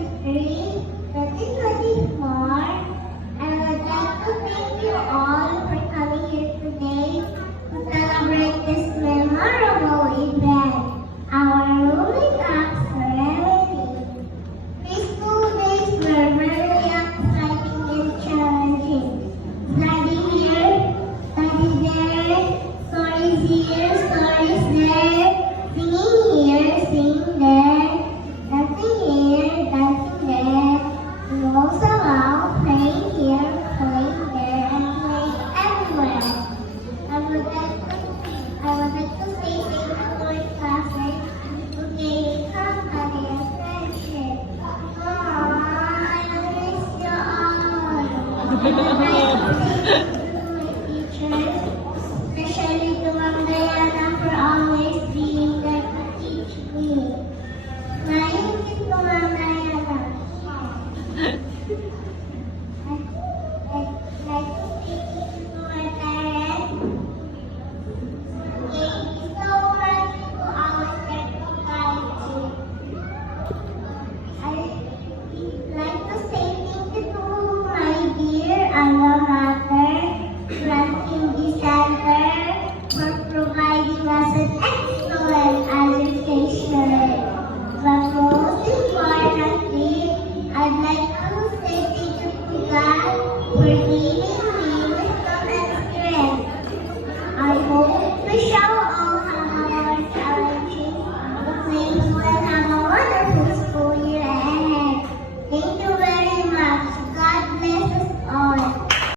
2023, 2024. I would like to thank you all for coming here today to celebrate this memorable event, our rolling up ceremony. These 2 days were very exciting and challenging. Study here, study there, stories here, stories there, singing here, singing there, dancing here, dancing there, and also now playing here, playing there, and playing everywhere. I would like to say thank you to my classmates who gave me company and friendship. Aww, I miss you all.